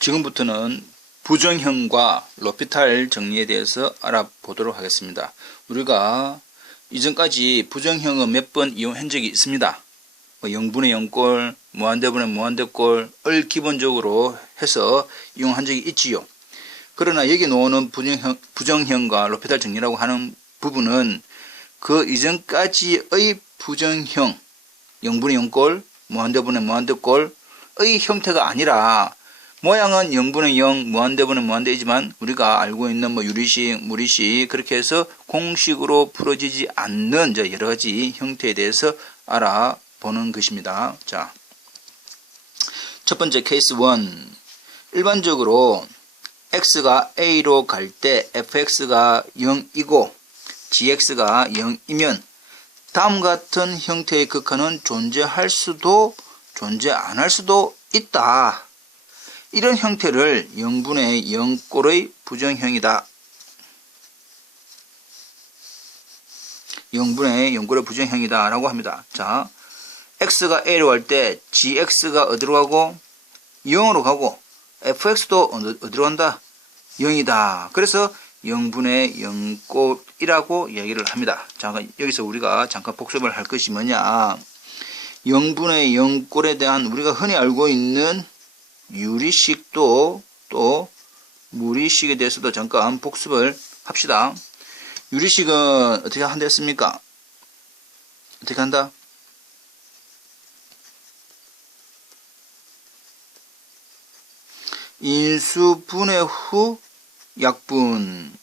지금부터는 부정형과 로피탈 정리에 대해서 알아보도록 하겠습니다. 우리가 이전까지 부정형은 몇 번 이용한 적이 있습니다. 0분의 0꼴, 무한대분의 무한대꼴을 기본적으로 해서 이용한 적이 있지요. 그러나 여기 나오는 부정형과 로피탈 정리라고 하는 부분은 그 이전까지의 부정형, 0분의 0꼴, 무한대분의 무한대꼴의 형태가 아니라 모양은 0분의 0, 무한대분의 무한대이지만 우리가 알고 있는 유리식, 무리식 그렇게 해서 공식으로 풀어지지 않는 여러 가지 형태에 대해서 알아보는 것입니다. 자, 첫 번째 케이스 1. 일반적으로 x가 a로 갈 때 fx가 0이고 gx가 0이면 다음 같은 형태의 극한은 존재할 수도 존재 안 할 수도 있다. 이런 형태를 0분의 0꼴의 부정형이다. 0분의 0꼴의 부정형이다 라고 합니다. 자, x가 a로 갈 때 gx가 어디로 가고 0으로 가고 fx도 어디로 간다? 0이다. 그래서 0분의 0꼴이라고 이야기를 합니다. 자, 여기서 우리가 잠깐 복습을 할 것이 뭐냐? 0분의 0꼴에 대한 우리가 흔히 알고 있는 유리식도 또 무리식에 대해서도 잠깐 복습을 합시다. 유리식은 어떻게 한댔습니까? 어떻게 한다? 인수분해 후 약분.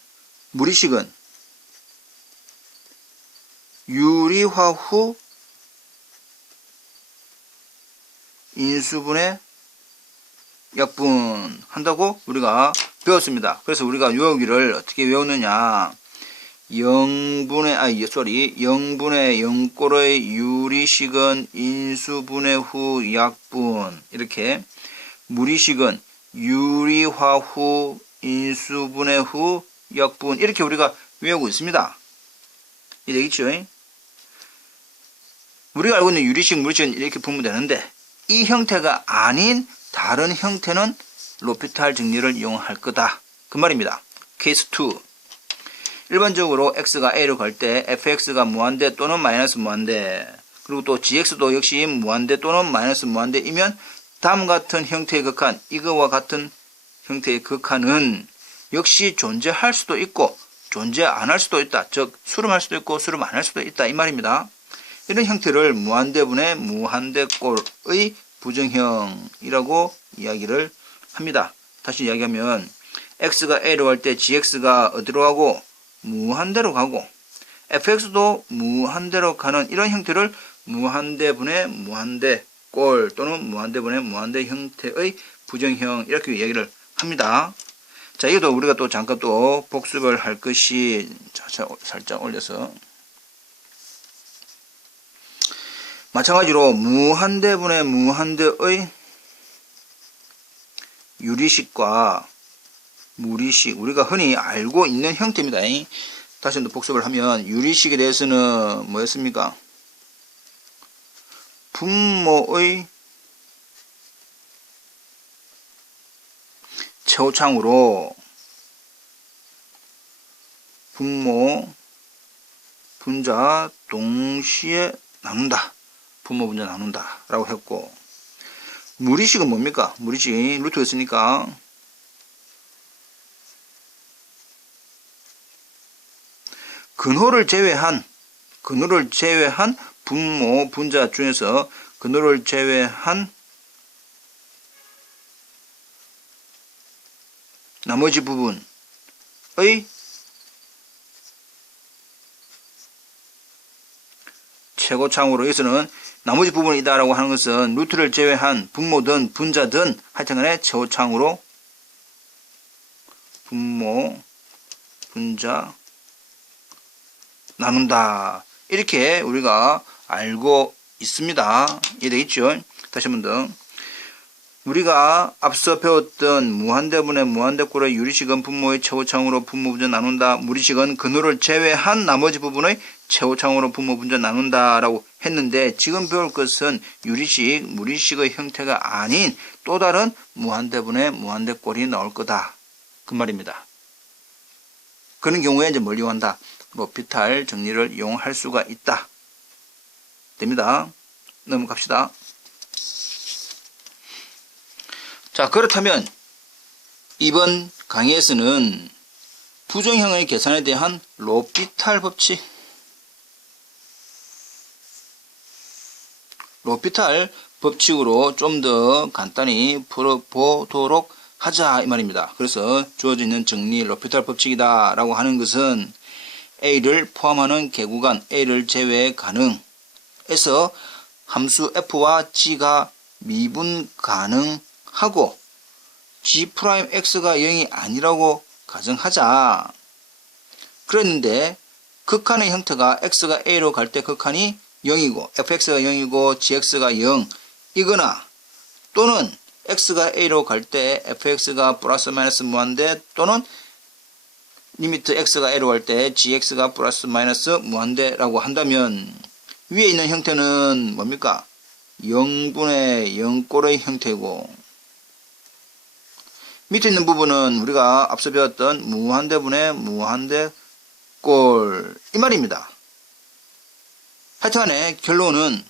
무리식은 유리화 후 인수분해 약분 한다고 우리가 배웠습니다. 그래서 우리가 외우기를 어떻게 외우느냐? 0분의 0꼴의 유리식은 인수분해 후 약분, 이렇게 무리식은 유리화 후 인수분해 후 약분, 이렇게 우리가 외우고 있습니다. 이 되겠죠? 우리가 알고 있는 유리식, 무리식은 이렇게 풀면 되는데 이 형태가 아닌 다른 형태는 로피탈 정리를 이용할 거다. 그 말입니다. 케이스 2. 일반적으로 x가 a로 갈 때 fx가 무한대 또는 마이너스 무한대, 그리고 또 gx도 역시 무한대 또는 마이너스 무한대이면 다음 같은 형태의 극한, 이거와 같은 형태의 극한은 역시 존재할 수도 있고 존재 안 할 수도 있다. 즉 수렴할 수도 있고 수렴 안 할 수도 있다 이 말입니다. 이런 형태를 무한대분의 무한대꼴의 부정형이라고 이야기를 합니다. 다시 이야기하면 x가 a로 갈 때 gx가 어디로 가고 무한대로 가고 fx도 무한대로 가는 이런 형태를 무한대분의 무한대꼴 또는 무한대분의 무한대 형태의 부정형, 이렇게 이야기를 합니다. 자, 이것도 우리가 또 잠깐 또 복습을 할 것이, 자, 살짝 올려서 마찬가지로 무한대분의 무한대의 유리식과 무리식, 우리가 흔히 알고 있는 형태입니다. 다시 한번 복습을 하면 유리식에 대해서는 뭐였습니까? 분모의 최고창으로 분모, 분자 동시에 나눈다. 분모, 분자 나눈다 라고 했고, 무리식은 뭡니까? 무리식 루트였으니까 근호를 제외한 분모, 분자 중에서 근호를 제외한 나머지 부분의 최고창으로, 여기서는 나머지 부분이다 라고 하는 것은 루트를 제외한 분모든 분자든 하여튼간에 최고창으로 분모, 분자 나눈다. 이렇게 우리가 알고 있습니다. 이해되겠죠? 다시 한 번 더. 우리가 앞서 배웠던 무한대분의 무한대꼴의 유리식은 분모의 최고창으로 분모, 분자 나눈다. 무리식은 근호를 제외한 나머지 부분의 최후창으로 분모 분자 나눈다라고 했는데 지금 배울 것은 유리식, 무리식의 형태가 아닌 또 다른 무한대분의 무한대꼴이 나올 거다. 그 말입니다. 그런 경우에 이제 뭘 이용한다? 로피탈 정리를 이용할 수가 있다. 됩니다. 넘어갑시다. 자, 그렇다면 이번 강의에서는 부정형의 계산에 대한 로피탈 법칙, 로피탈 법칙으로 좀 더 간단히 풀어보도록 하자 이 말입니다. 그래서 주어져 있는 정리 로피탈 법칙이다 라고 하는 것은 A를 포함하는 개구간 A를 제외 가능에서 함수 F와 G가 미분 가능하고 G'X가 0이 아니라고 가정하자. 그랬는데 극한의 형태가 X가 A로 갈 때 극한이 0이고 fx가 0이고 gx가 0 이거나 또는 x가 a로 갈 때 fx가 플러스 마이너스 무한대 또는 리미트 x가 a로 갈 때 gx가 플러스 마이너스 무한대라고 한다면 위에 있는 형태는 뭡니까? 0분의 0꼴의 형태고 밑에 있는 부분은 우리가 앞서 배웠던 무한대분의 무한대꼴 이 말입니다. 하여튼간에 결론은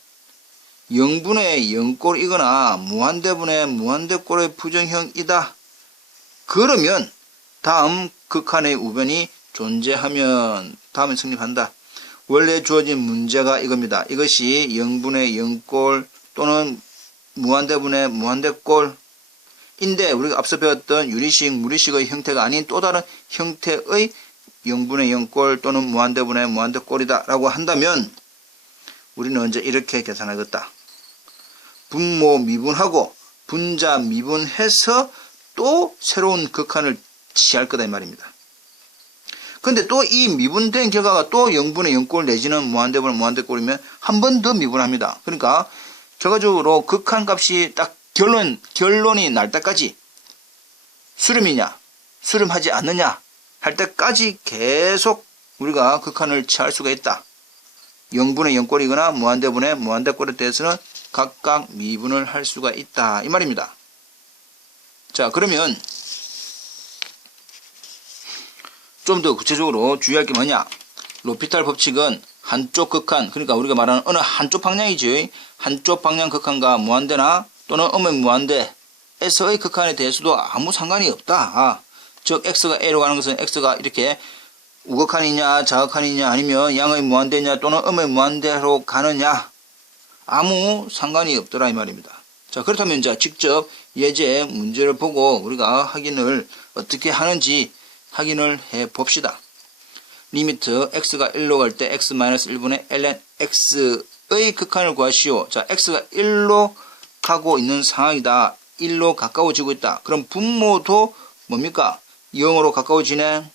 0분의 0꼴이거나 무한대분의 무한대꼴의 부정형이다. 그러면 다음 극한의 우변이 존재하면 다음에 성립한다. 원래 주어진 문제가 이겁니다. 이것이 0분의 0꼴 또는 무한대분의 무한대꼴인데 우리가 앞서 배웠던 유리식, 무리식의 형태가 아닌 또 다른 형태의 0분의 0꼴 또는 무한대분의 무한대꼴이다 라고 한다면 우리는 이제 이렇게 계산하겠다. 분모 미분하고 분자 미분해서 또 새로운 극한을 취할 거다 이 말입니다. 근데 또 이 미분된 결과가 또 0분의 0꼴 내지는 무한대분 무한대꼴이면 한 번 더 미분합니다. 그러니까 결과적으로 극한 값이 딱 결론이 날 때까지 수렴이냐 수렴하지 않느냐 할 때까지 계속 우리가 극한을 취할 수가 있다. 0분의 0꼴이거나 무한대분의 무한대꼴에 대해서는 각각 미분을 할 수가 있다 이 말입니다. 자, 그러면 좀 더 구체적으로 주의할 게 뭐냐? 로피탈 법칙은 한쪽 극한, 그러니까 우리가 말하는 어느 한쪽 방향이지, 한쪽 방향 극한과 무한대나 또는 무한대에서의 극한에 대해서도 아무 상관이 없다. 즉 x가 a로 가는 것은 x가 이렇게 우극한이냐 자극한이냐 아니면 양의 무한대냐 또는 음의 무한대로 가느냐 아무 상관이 없더라 이 말입니다. 자, 그렇다면 이제 직접 예제 문제를 보고 우리가 확인을 어떻게 하는지 확인을 해 봅시다. 리미트 x가 1로 갈 때 x-1분의 ln x의 극한을 구하시오. 자, x가 1로 가고 있는 상황이다. 1로 가까워지고 있다. 그럼 분모도 뭡니까? 0으로 가까워지네.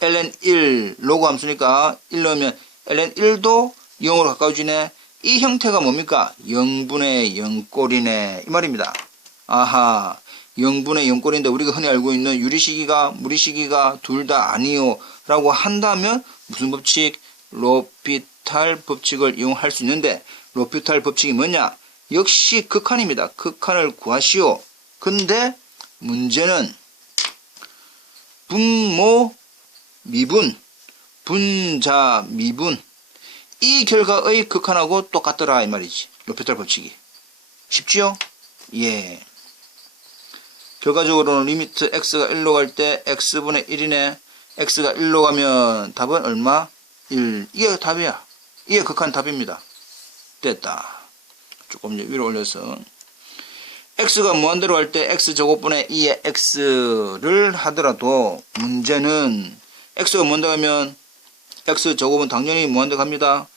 ln 1 로그 함수니까 1 넣으면 ln 1도 0으로 가까워지네. 이 형태가 뭡니까? 0분의 0꼴이네 이 말입니다. 아하, 0분의 0꼴인데 우리가 흔히 알고 있는 유리식이가 무리식이가 둘 다 아니요 라고 한다면 무슨 법칙? 로피탈 법칙을 이용할 수 있는데 로피탈 법칙이 뭐냐? 역시 극한입니다. 극한을 구하시오. 근데 문제는 분모 미분, 분자 미분 이 결과의 극한하고 똑같더라 이 말이지. 로피탈 법칙이. 쉽지요? 예. 결과적으로는 리미트 x가 1로 갈 때 x분의 1이네. x가 1로 가면 답은 얼마? 1. 이게 답이야. 이게 극한 답입니다. 됐다. 조금 이제 위로 올려서 x가 무한대로 갈 때 x제곱분의 2의 x를 하더라도 문제는 x가 무한대 가면 x제곱은 당연히 무한대 갑니다.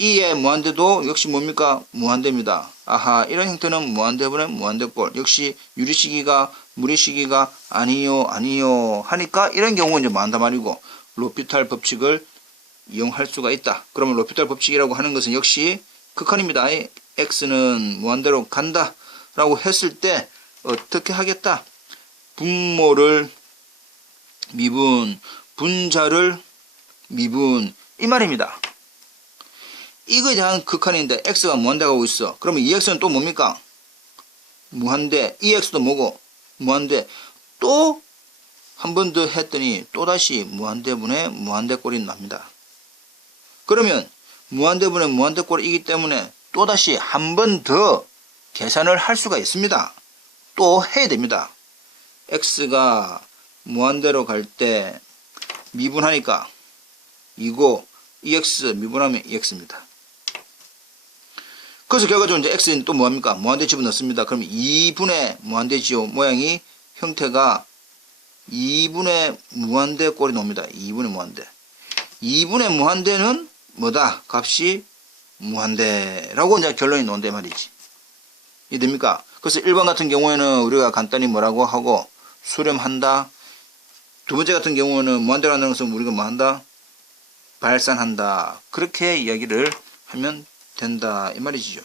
2의 무한대도 역시 뭡니까? 무한대입니다. 아하, 이런 형태는 무한대분의 무한대꼴. 역시 유리식이가 무리식이가 아니요 하니까 이런 경우는 이제 많단 말이고 로피탈 법칙을 이용할 수가 있다. 그러면 로피탈 법칙이라고 하는 것은 역시 극한입니다. x는 무한대로 간다 라고 했을 때 어떻게 하겠다? 분모를 미분, 분자를 미분 이 말입니다. 이거에 대한 극한인데 x가 무한대 가고 있어. 그러면 2x는 또 뭡니까? 무한대. 2x도 뭐고? 무한대. 또 한 번 더 했더니 또다시 무한대분의 무한대꼴이 납니다. 그러면 무한대분의 무한대꼴이기 때문에 또다시 한 번 더 계산을 할 수가 있습니다. 또 해야 됩니다. x가 무한대로 갈 때 미분하니까 2고 2x 미분하면 2x입니다. 그래서 결과적으로 이제 x는 또 뭐합니까? 무한대 집어넣습니다. 그럼 2분의 무한대지요. 모양이 형태가 2분의 무한대 꼴이 나옵니다. 2분의 무한대. 2분의 무한대는 뭐다? 값이 무한대라고 이제 결론이 나온다 말이지. 이해됩니까? 그래서 1번 같은 경우에는 우리가 간단히 뭐라고 하고 수렴한다. 두 번째 같은 경우는 무한대로 한다는 것은 우리가 뭐 한다? 발산한다. 그렇게 이야기를 하면 된다 이 말이죠.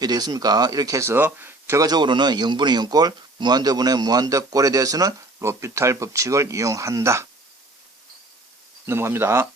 이해되겠습니까? 이렇게 해서 결과적으로는 0분의 0꼴, 무한대분의 무한대꼴에 대해서는 로피탈 법칙을 이용한다. 넘어갑니다.